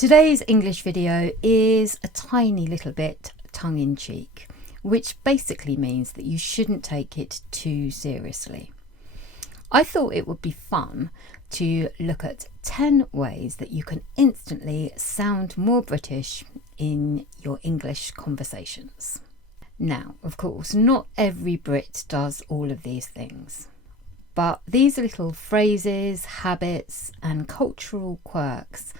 Today's English video is a tiny little bit tongue-in-cheek, which basically means that you shouldn't take it too seriously. I thought it would be fun to look at 10 ways that you can instantly sound more British in your English conversations. Now, of course, not every Brit does all of these things, but these little phrases, habits, and cultural quirks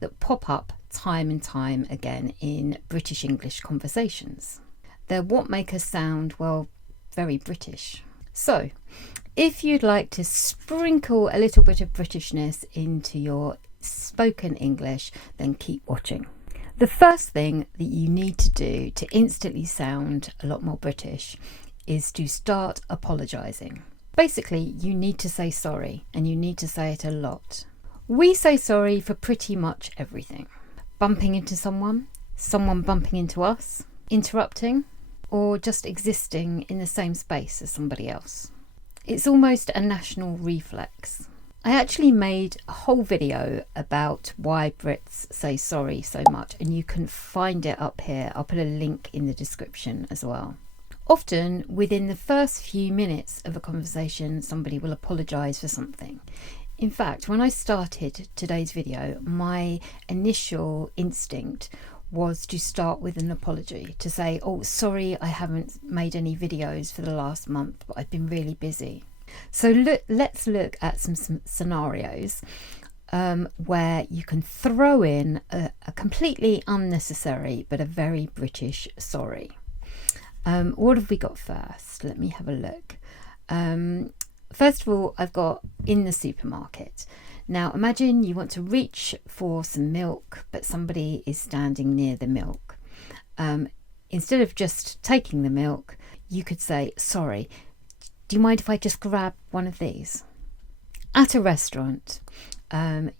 that pop up time and time again in British English conversations. They're what make us sound, well, very British. So, if you'd like to sprinkle a little bit of Britishness into your spoken English, then keep watching. The first thing that you need to do to instantly sound a lot more British is to start apologising. Basically, you need to say sorry, and you need to say it a lot. We say sorry for pretty much everything. Bumping into someone bumping into us, interrupting, or just existing in the same space as somebody else. It's almost a national reflex. I actually made a whole video about why Brits say sorry so much, and you can find it up here. I'll put a link in the description as well. Often, within the first few minutes of a conversation, somebody will apologise for something. In fact, when I started today's video, my initial instinct was to start with an apology, to say, oh, sorry, I haven't made any videos for the last month, but I've been really busy. So let's look at some scenarios where you can throw in a completely unnecessary but a very British sorry. What have we got first? Let me have a look. First of all, I've got in the supermarket. Now imagine you want to reach for some milk, but somebody is standing near the milk. Instead of just taking the milk, you could say, sorry, do you mind if I just grab one of these? At a restaurant,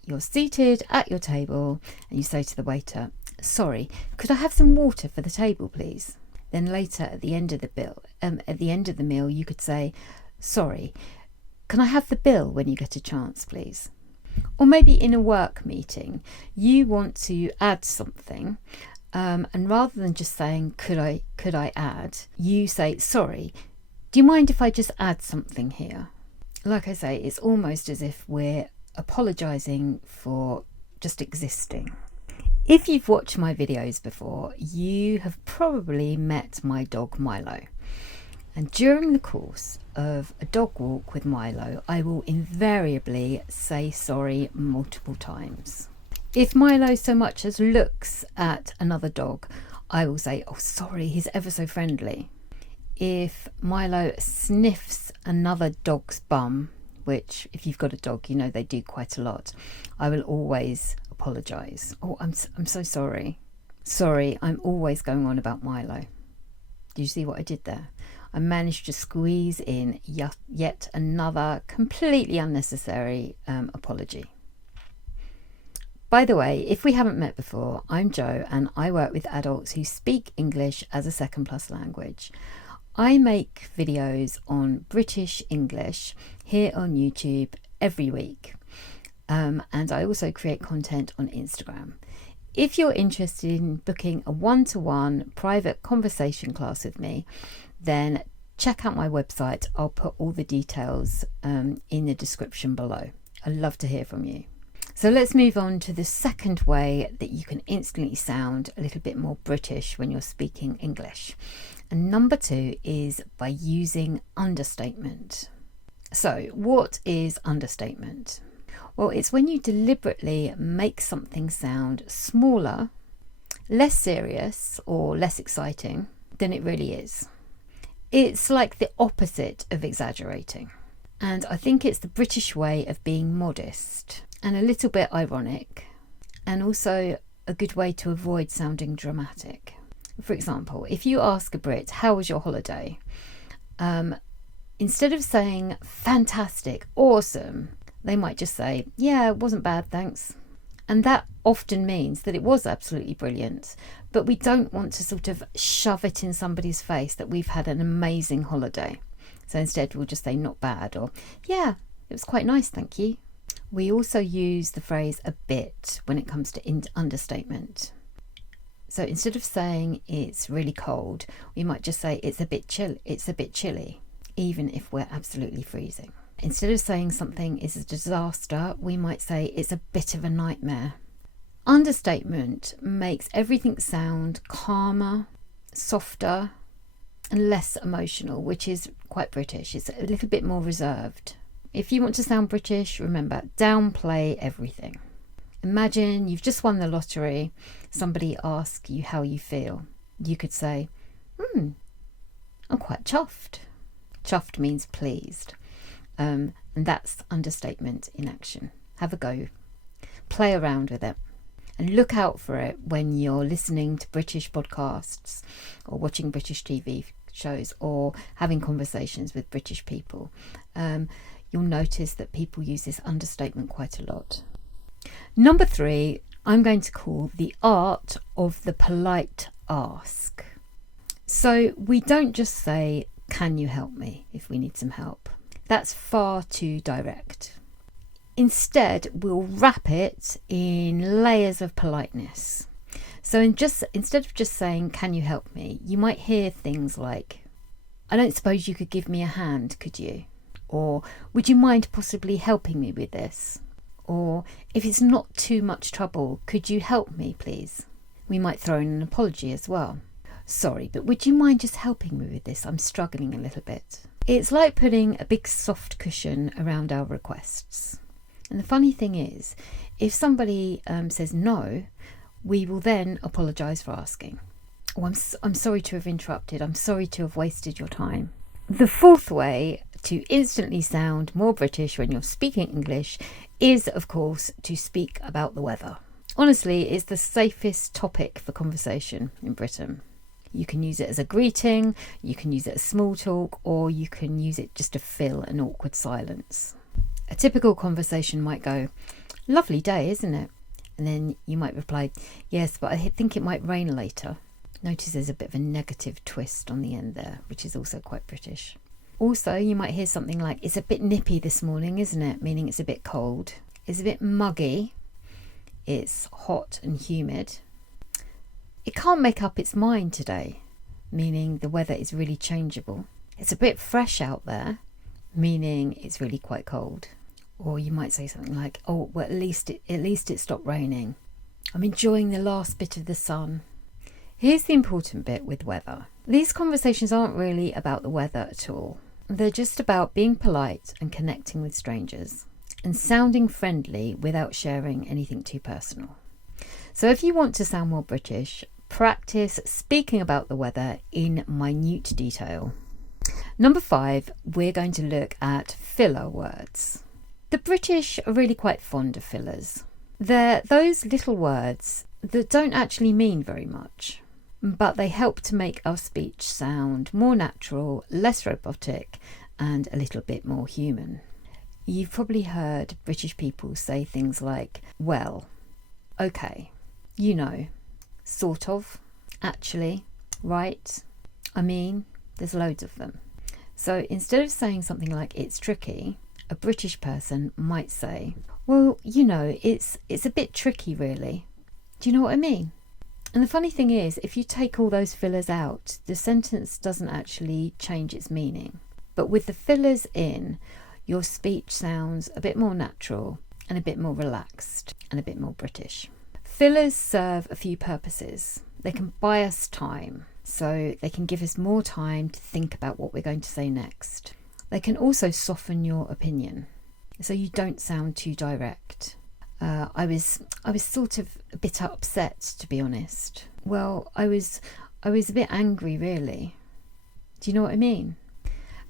you're seated at your table and you say to the waiter, sorry, could I have some water for the table, please? Then later at the end of the meal, you could say, sorry, can I have the bill when you get a chance, please? Or maybe in a work meeting, you want to add something, and rather than just saying, could I add, you say, sorry, do you mind if I just add something here? Like I say, it's almost as if we're apologising for just existing. If you've watched my videos before, you have probably met my dog Milo. And during the course of a dog walk with Milo, I will invariably say sorry multiple times. If Milo so much as looks at another dog, I will say, oh, sorry, he's ever so friendly. If Milo sniffs another dog's bum, which if you've got a dog, you know they do quite a lot, I will always apologise. Oh, I'm so sorry. Sorry, I'm always going on about Milo. Do you see what I did there? I managed to squeeze in yet another completely unnecessary apology. By the way, if we haven't met before, I'm Jo and I work with adults who speak English as a second plus language. I make videos on British English here on YouTube every week, and I also create content on Instagram. If you're interested in booking a one-to-one private conversation class with me, then check out my website. I'll put all the details in the description below. I'd love to hear from you. So let's move on to the second way that you can instantly sound a little bit more British when you're speaking English. And number 2 is by using understatement. So what is understatement? Well, it's when you deliberately make something sound smaller, less serious or less exciting than it really is. It's like the opposite of exaggerating. And I think it's the British way of being modest and a little bit ironic, and also a good way to avoid sounding dramatic. For example, if you ask a Brit, how was your holiday? Instead of saying fantastic, awesome, they might just say, yeah, it wasn't bad, thanks. And that often means that it was absolutely brilliant, but we don't want to sort of shove it in somebody's face that we've had an amazing holiday. So instead we'll just say not bad, or yeah, it was quite nice, thank you. We also use the phrase a bit when it comes to understatement. So instead of saying it's really cold, we might just say it's a bit chilly, even if we're absolutely freezing. Instead of saying something is a disaster, we might say it's a bit of a nightmare. Understatement makes everything sound calmer, softer, and less emotional, which is quite British. It's a little bit more reserved. If you want to sound British, remember, downplay everything. Imagine you've just won the lottery. Somebody asks you how you feel. You could say, I'm quite chuffed. Chuffed means pleased. And that's understatement in action. Have a go. Play around with it. And look out for it when you're listening to British podcasts or watching British TV shows or having conversations with British people. You'll notice that people use this understatement quite a lot. Number 3, I'm going to call the art of the polite ask. So we don't just say, can you help me if we need some help? That's far too direct. Instead, we'll wrap it in layers of politeness. So instead of just saying, can you help me? You might hear things like, I don't suppose you could give me a hand, could you? Or, would you mind possibly helping me with this? Or, if it's not too much trouble, could you help me, please? We might throw in an apology as well. Sorry, but would you mind just helping me with this? I'm struggling a little bit. It's like putting a big soft cushion around our requests. And the funny thing is, if somebody says no, we will then apologise for asking. Oh, I'm sorry to have interrupted. I'm sorry to have wasted your time. The 4th way to instantly sound more British when you're speaking English is, of course, to speak about the weather. Honestly, it's the safest topic for conversation in Britain. You can use it as a greeting, you can use it as small talk, or you can use it just to fill an awkward silence. A typical conversation might go, lovely day, isn't it? And then you might reply, yes, but I think it might rain later. Notice there's a bit of a negative twist on the end there, which is also quite British. Also, you might hear something like, it's a bit nippy this morning, isn't it? Meaning it's a bit cold. It's a bit muggy. It's hot and humid. It can't make up its mind today, meaning the weather is really changeable. It's a bit fresh out there, meaning it's really quite cold. Or you might say something like, oh, well, at least it stopped raining. I'm enjoying the last bit of the sun. Here's the important bit with weather. These conversations aren't really about the weather at all. They're just about being polite and connecting with strangers and sounding friendly without sharing anything too personal. So if you want to sound more British, practice speaking about the weather in minute detail. Number 5, we're going to look at filler words. The British are really quite fond of fillers. They're those little words that don't actually mean very much, but they help to make our speech sound more natural, less robotic, and a little bit more human. You've probably heard British people say things like, well, okay, you know, sort of, actually, right, I mean, there's loads of them. So instead of saying something like it's tricky, a British person might say, well, you know, it's a bit tricky really. Do you know what I mean? And the funny thing is, if you take all those fillers out, the sentence doesn't actually change its meaning. But with the fillers in, your speech sounds a bit more natural and a bit more relaxed and a bit more British. Fillers serve a few purposes. They can buy us time, so they can give us more time to think about what we're going to say next. They can also soften your opinion, so you don't sound too direct. I was sort of a bit upset, to be honest. Well, I was a bit angry, really. Do you know what I mean?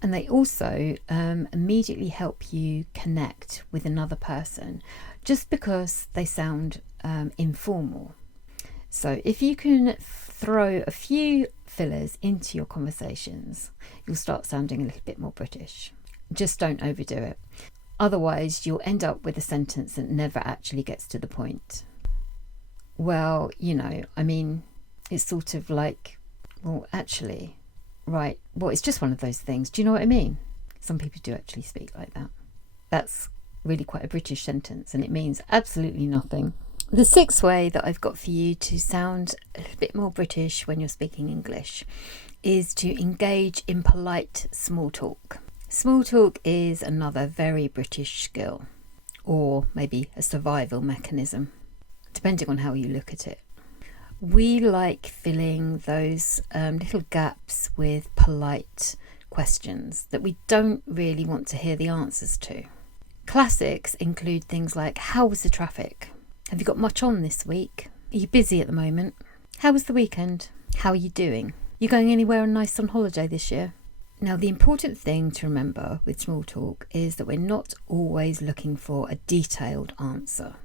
And they also immediately help you connect with another person, just because they sound informal. So if you can throw a few fillers into your conversations, you'll start sounding a little bit more British. Just don't overdo it. Otherwise, you'll end up with a sentence that never actually gets to the point. Well, you know, I mean, it's sort of like, well, actually, right, well, it's just one of those things. Do you know what I mean? Some people do actually speak like that. That's really quite a British sentence and it means absolutely nothing. The sixth way that I've got for you to sound a little bit more British when you're speaking English is to engage in polite small talk. Small talk is another very British skill, or maybe a survival mechanism, depending on how you look at it. We like filling those little gaps with polite questions that we don't really want to hear the answers to. Classics include things like, how was the traffic? Have you got much on this week? Are you busy at the moment? How was the weekend? How are you doing? You going anywhere nice on holiday this year? Now, the important thing to remember with small talk is that we're not always looking for a detailed answer.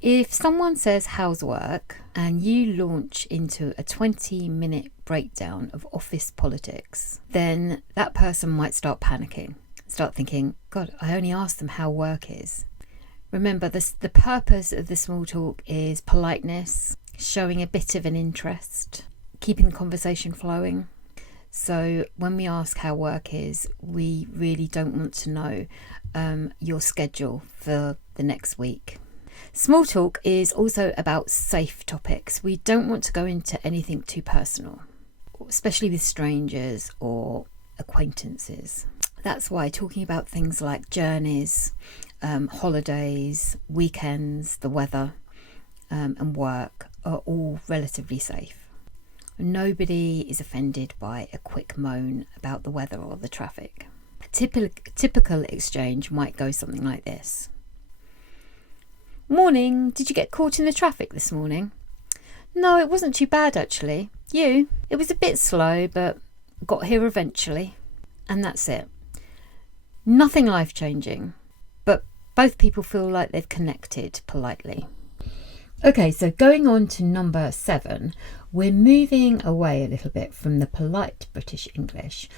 If someone says, how's work? And you launch into a 20-minute breakdown of office politics, then that person might start panicking, start thinking, God, I only asked them how work is. Remember, the purpose of the small talk is politeness, showing a bit of an interest, keeping the conversation flowing. So when we ask how work is, we really don't want to know your schedule for the next week. Small talk is also about safe topics. We don't want to go into anything too personal, especially with strangers or acquaintances. That's why talking about things like journeys, holidays, weekends, the weather, and work are all relatively safe. Nobody is offended by a quick moan about the weather or the traffic. A typical exchange might go something like this. Morning, did you get caught in the traffic this morning? No, it wasn't too bad actually. You? It was a bit slow, but got here eventually. And that's it. Nothing life-changing, but both people feel like they've connected politely. Okay, so going on to number 7, we're moving away a little bit from the polite British English,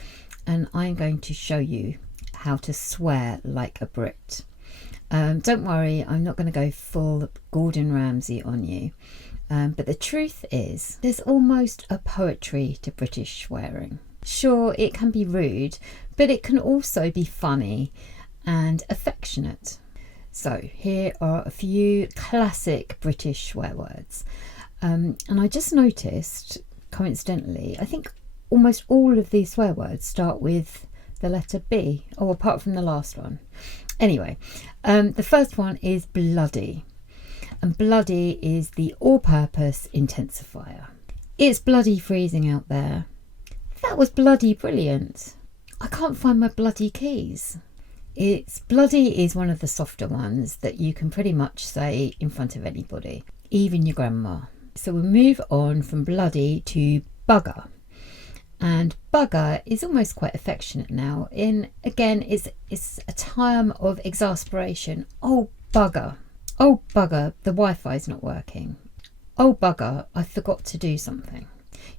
and I'm going to show you how to swear like a Brit. Don't worry, I'm not going to go full Gordon Ramsay on you, but the truth is there's almost a poetry to British swearing. Sure, it can be rude, but it can also be funny and affectionate. So here are a few classic British swear words. And I just noticed, coincidentally, I think almost all of these swear words start with the letter B, or apart from the last one. Anyway, the first one is bloody. And bloody is the all-purpose intensifier. It's bloody freezing out there. That was bloody brilliant. I can't find my bloody keys. It's bloody is one of the softer ones that you can pretty much say in front of anybody, even your grandma. So we'll move on from bloody to bugger. And bugger is almost quite affectionate now. Again, it's a term of exasperation. Oh bugger. Oh bugger, the Wi-Fi's not working. Oh bugger, I forgot to do something.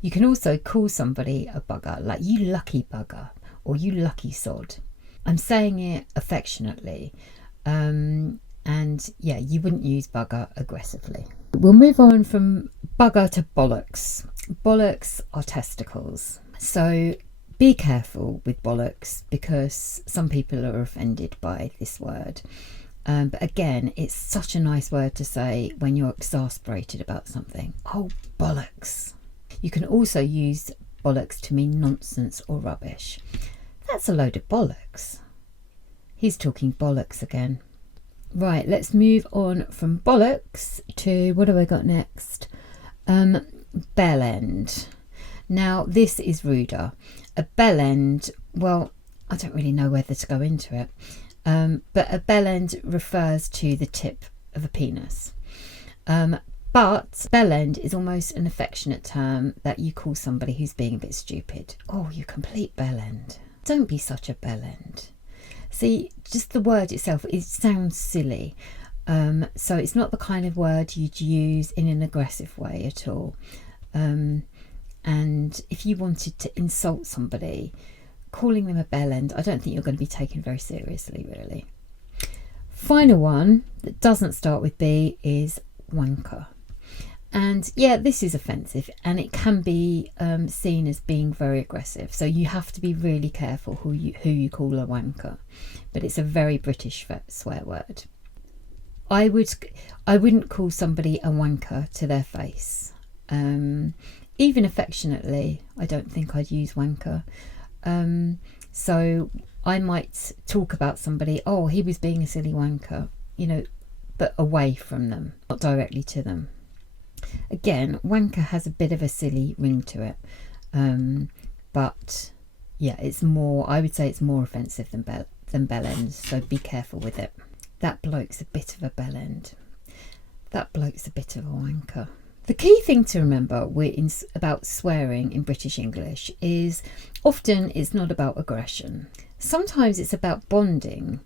You can also call somebody a bugger, like you lucky bugger or you lucky sod. I'm saying it affectionately, and yeah, you wouldn't use bugger aggressively. We'll move on from bugger to bollocks. Bollocks are testicles. So be careful with bollocks because some people are offended by this word. But again, it's such a nice word to say when you're exasperated about something. Oh, bollocks. You can also use bollocks to mean nonsense or rubbish. That's a load of bollocks. He's talking bollocks again. Right, let's move on from bollocks to, what have I got next? Bellend. Now, this is ruder. A bellend, well, I don't really know whether to go into it, but a bellend refers to the tip of a penis. But bellend is almost an affectionate term that you call somebody who's being a bit stupid. Oh, you complete bellend. Don't be such a bellend. See, just the word itself, it sounds silly. So it's not the kind of word you'd use in an aggressive way at all. And if you wanted to insult somebody, calling them a bellend, I don't think you're going to be taken very seriously, really. Final one that doesn't start with B is wanker. And yeah, this is offensive, and it can be seen as being very aggressive. So you have to be really careful who you call a wanker. But it's a very British swear word. I wouldn't call somebody a wanker to their face. Even affectionately, I don't think I'd use wanker. So I might talk about somebody, oh, he was being a silly wanker, you know, but away from them, not directly to them. Again, wanker has a bit of a silly ring to it. But yeah, it's more, I would say it's more offensive than bellend, so be careful with it. That bloke's a bit of a bellend. That bloke's a bit of a wanker. The key thing to remember about swearing in British English is often it's not about aggression. Sometimes it's about bonding.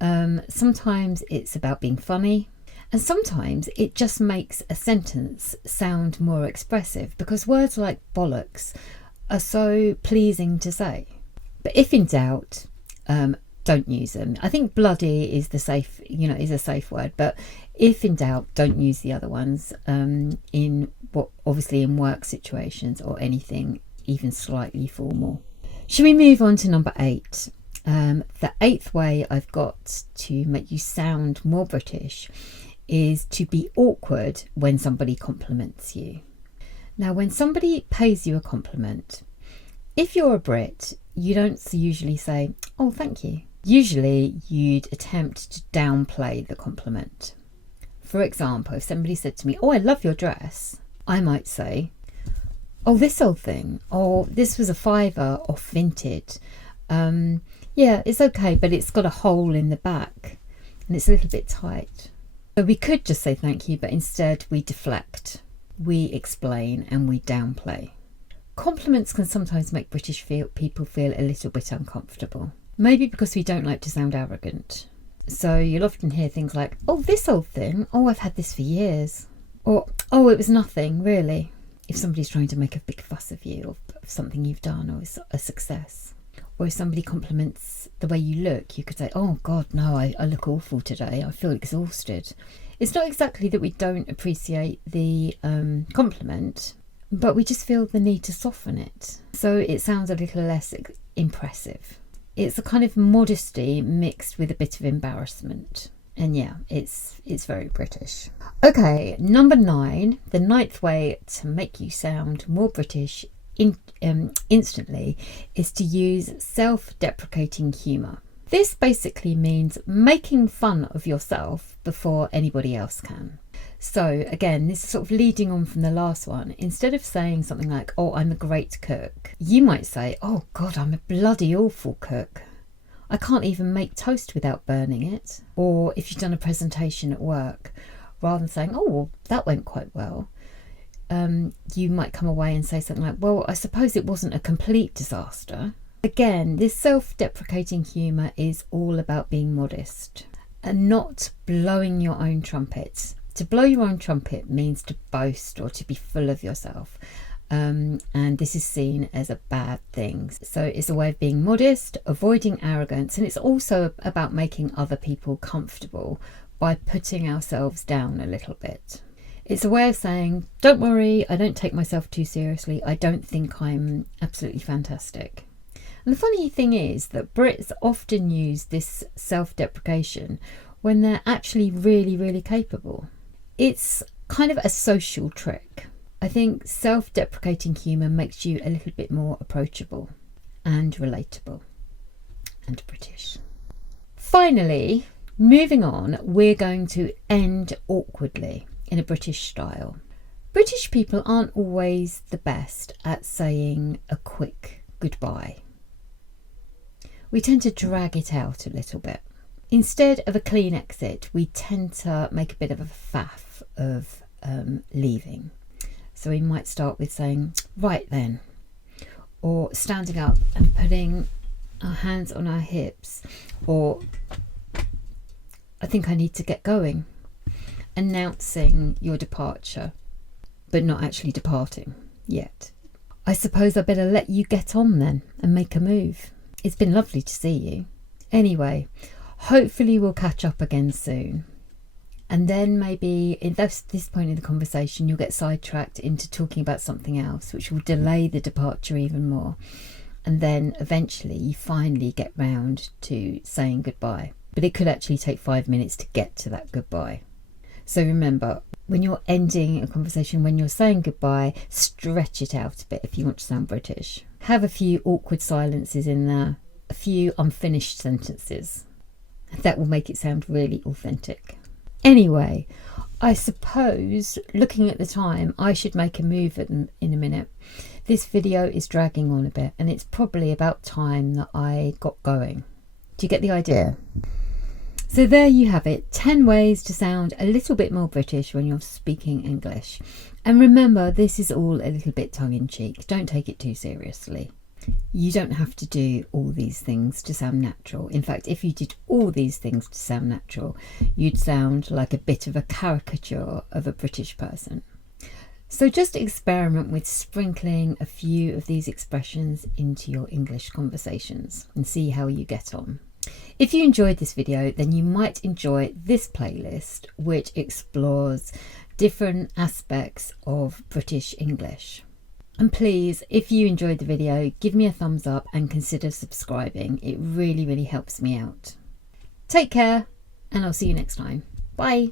Sometimes it's about being funny. And sometimes it just makes a sentence sound more expressive because words like bollocks are so pleasing to say. But if in doubt, don't use them. I think bloody is is a safe word, but if in doubt, don't use the other ones obviously in work situations or anything even slightly formal. Should we move on to number 8? The 8th way I've got to make you sound more British is to be awkward when somebody compliments you. Now, when somebody pays you a compliment, if you're a Brit, you don't usually say, oh, thank you. Usually you'd attempt to downplay the compliment. For example, if somebody said to me, oh, I love your dress, I might say, oh, this old thing, or this was a £5 off Vinted. Yeah, it's okay, but it's got a hole in the back and it's a little bit tight. So we could just say thank you, but instead we deflect, we explain and we downplay. Compliments can sometimes make British people feel a little bit uncomfortable. Maybe because we don't like to sound arrogant. So you'll often hear things like, oh, this old thing, oh, I've had this for years. Or, oh, it was nothing, really. If somebody's trying to make a big fuss of you or of something you've done or a success. Or if somebody compliments the way you look, you could say, oh, God, no, I look awful today. I feel exhausted. It's not exactly that we don't appreciate the compliment, but we just feel the need to soften it. So it sounds a little less impressive. It's a kind of modesty mixed with a bit of embarrassment. And yeah, it's very British. Okay, number 9, the 9th way to make you sound more British instantly is to use self-deprecating humour. This basically means making fun of yourself before anybody else can. So again, this is sort of leading on from the last one. Instead of saying something like, oh, I'm a great cook, you might say, oh God, I'm a bloody awful cook. I can't even make toast without burning it. Or if you've done a presentation at work, rather than saying, oh, well, that went quite well, you might come away and say something like, well, I suppose it wasn't a complete disaster. Again, this self-deprecating humour is all about being modest and not blowing your own trumpet. To blow your own trumpet means to boast or to be full of yourself. And this is seen as a bad thing. So it's a way of being modest, avoiding arrogance, and it's also about making other people comfortable by putting ourselves down a little bit. It's a way of saying, don't worry, I don't take myself too seriously. I don't think I'm absolutely fantastic. And the funny thing is that Brits often use this self-deprecation when they're actually really, really capable. It's kind of a social trick. I think self-deprecating humour makes you a little bit more approachable and relatable and British. Finally, moving on, we're going to end awkwardly in a British style. British people aren't always the best at saying a quick goodbye. We tend to drag it out a little bit. Instead of a clean exit, we tend to make a bit of a faff of leaving. So we might start with saying, right then, or standing up and putting our hands on our hips, or I think I need to get going, announcing your departure, but not actually departing yet. I suppose I better let you get on then and make a move. It's been lovely to see you. Anyway, hopefully we'll catch up again soon. And then maybe at this point in the conversation, you'll get sidetracked into talking about something else, which will delay the departure even more. And then eventually you finally get round to saying goodbye. But it could actually take 5 minutes to get to that goodbye. So remember, when you're ending a conversation, when you're saying goodbye, stretch it out a bit if you want to sound British. Have a few awkward silences in there, a few unfinished sentences. That will make it sound really authentic. Anyway, I suppose, looking at the time, I should make a move in a minute. This video is dragging on a bit, and it's probably about time that I got going. Do you get the idea? So there you have it, 10 ways to sound a little bit more British when you're speaking English. And remember, this is all a little bit tongue-in-cheek. Don't take it too seriously. You don't have to do all these things to sound natural. In fact, if you did all these things to sound natural, you'd sound like a bit of a caricature of a British person. So just experiment with sprinkling a few of these expressions into your English conversations and see how you get on. If you enjoyed this video, then you might enjoy this playlist, which explores different aspects of British English. And please, if you enjoyed the video, give me a thumbs up and consider subscribing. It really, really helps me out. Take care, and I'll see you next time. Bye.